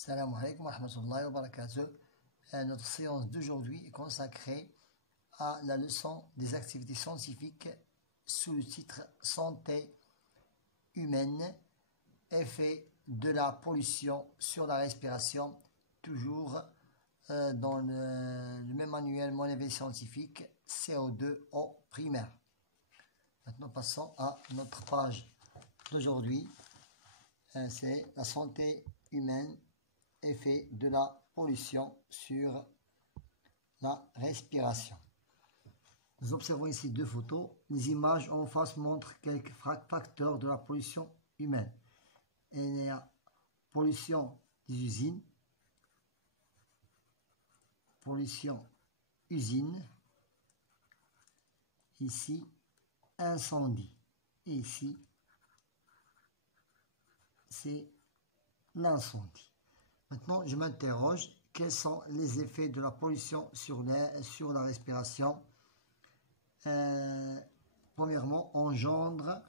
Salam alaikum wa rahmatullahi wa barakatuh. Notre séance d'aujourd'hui est consacrée à la leçon des activités scientifiques sous le titre Santé humaine, effet de la pollution sur la respiration, toujours dans le même manuel Mon éveil scientifique CO2 au primaire. Maintenant passons à notre page d'aujourd'hui. C'est la santé humaine, effet de la pollution sur la respiration. Nous observons ici deux photos. Les images en face montrent quelques facteurs de la pollution humaine. Il y a pollution des usines, pollution usine, ici incendie, et ici c'est l'incendie. Maintenant, je m'interroge, quels sont les effets de la pollution sur la respiration? Premièrement, engendre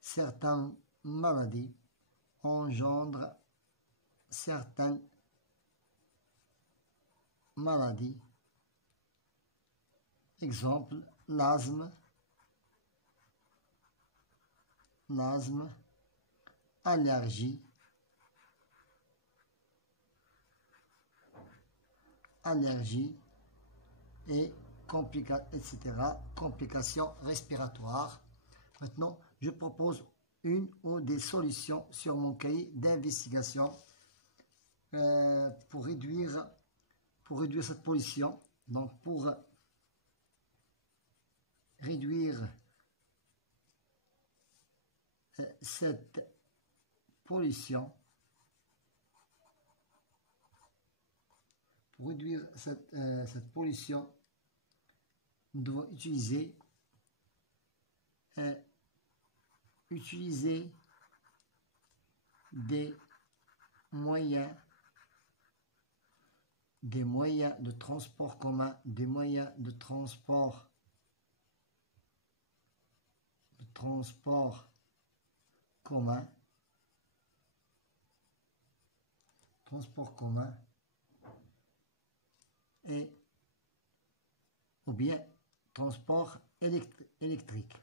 certaines maladies, Exemple, l'asthme, allergie, et complications respiratoires. Maintenant, je propose une ou des solutions sur mon cahier d'investigation pour réduire cette pollution. Donc, pour réduire cette pollution, nous devons utiliser des moyens de transport commun, et ou bien transport électrique,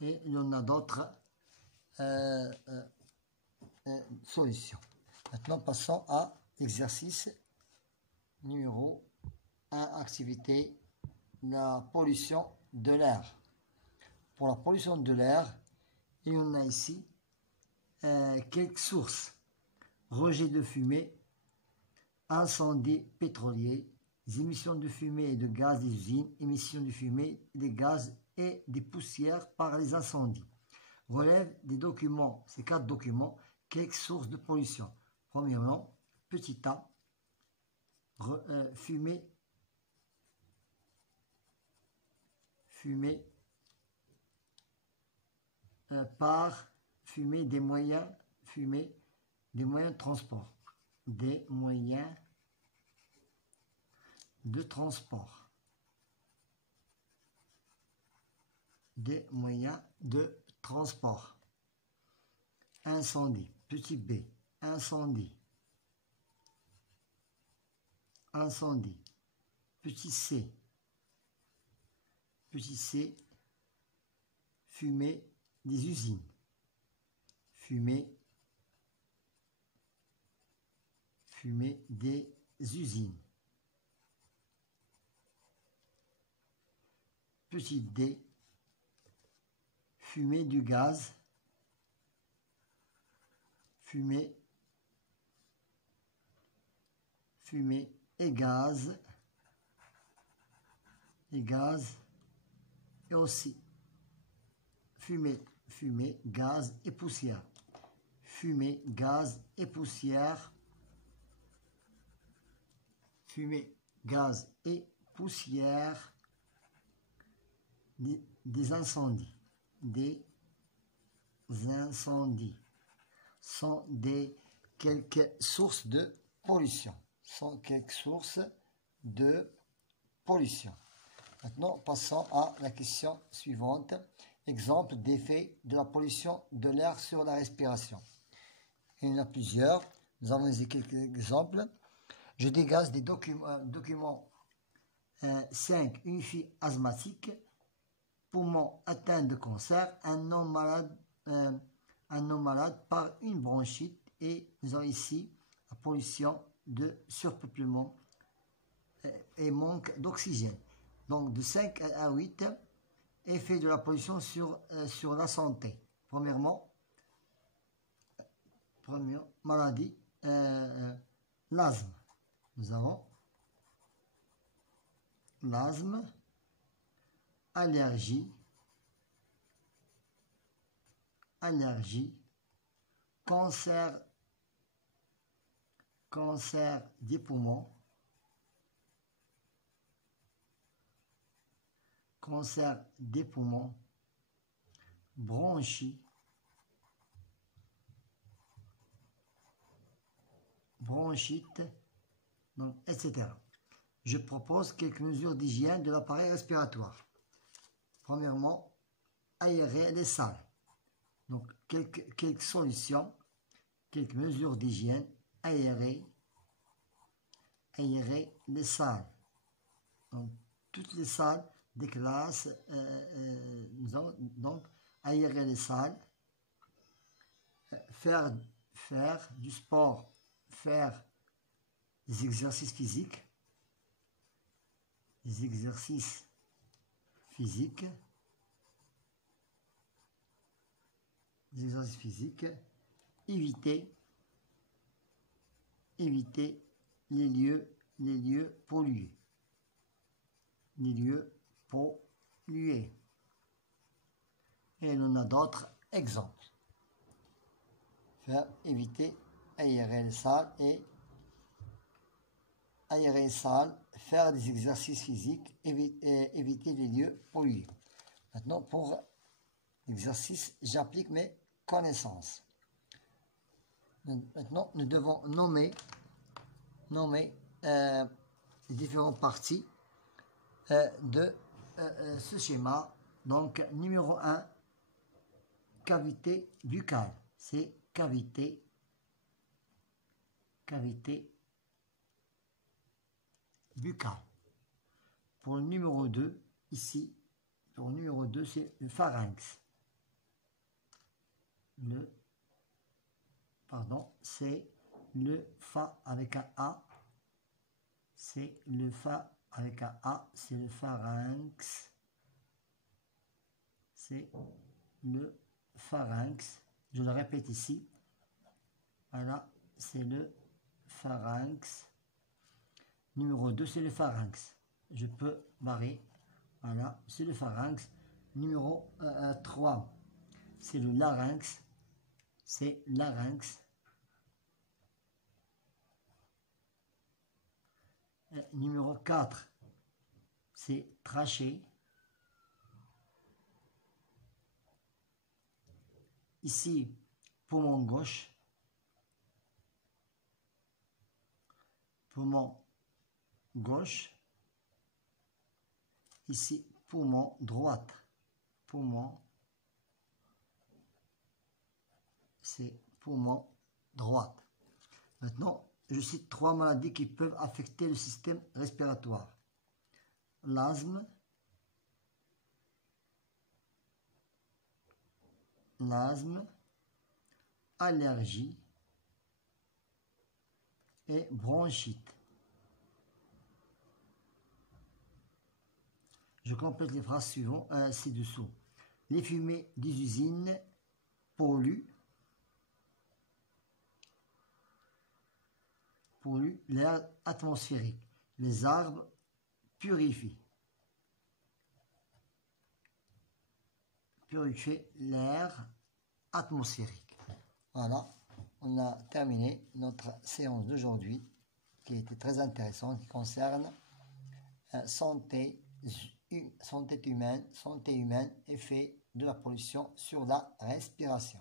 et il y en a d'autres solutions. Maintenant, passons à l'exercice numéro 1, activité, la pollution de l'air. Pour la pollution de l'air, il y en a ici quelques sources: rejet de fumée, incendie pétrolier, émissions de fumée et de gaz des usines, émissions de fumée, des gaz et des poussières par les incendies. Relève des documents, ces 4 documents, quelques sources de pollution. Premièrement, petit a, fumée par fumée des moyens de transport, incendie, petit b, incendie, petit c, fumée des usines, fumée des usines, petit d, fumée du gaz, fumée et gaz, et aussi fumée, gaz et poussière, des incendies. Sont quelques sources de pollution. Maintenant, passons à la question suivante. Exemple d'effet de la pollution de l'air sur la respiration. Il y en a plusieurs. Nous avons ici quelques exemples. Je dégage des documents 5. Une fille asthmatique, poumon atteint de cancer, un homme malade par une bronchite, et nous avons ici la pollution de surpeuplement et manque d'oxygène. Donc de 5 à 8, effet de la pollution sur la santé. Première maladie, l'asthme. Nous avons l'asthme, allergie, cancer des poumons, bronchite, donc, etc. Je propose quelques mesures d'hygiène de l'appareil respiratoire. Premièrement, aérer les salles. Donc, quelques solutions, quelques mesures d'hygiène. Aérer les salles. Donc, toutes les salles des classes, nous allons donc aérer les salles, faire du sport, faire des exercices physiques, éviter les lieux pollués. Et on a d'autres exemples. Éviter aérer les salles faire des exercices physiques, éviter les lieux pollués. Maintenant, pour l'exercice, j'applique mes connaissances. Maintenant, nous devons nommer les différentes parties de ce schéma. Donc, numéro 1, cavité buccale. C'est cavité buccale. Pour le numéro 2, ici, pour le numéro 2, c'est le pharynx. C'est le fa avec un A. C'est le fa avec un A, c'est le pharynx. C'est le pharynx. Je le répète ici. Voilà, c'est le pharynx. Numéro 2, c'est le pharynx. Je peux barrer. Voilà, c'est le pharynx. Numéro 3, c'est le larynx. C'est larynx. Numéro 4, c'est trachée. Ici, poumon gauche. Ici, poumon droite. C'est poumon droite. Maintenant, je cite 3 maladies qui peuvent affecter le système respiratoire. L'asthme, allergie et bronchite. Je complète les phrases suivantes ci-dessous. Les fumées des usines polluent l'air atmosphérique. Les arbres purifient l'air atmosphérique. Voilà, on a terminé notre séance d'aujourd'hui qui était très intéressante, qui concerne santé humaine, effet de la pollution sur la respiration.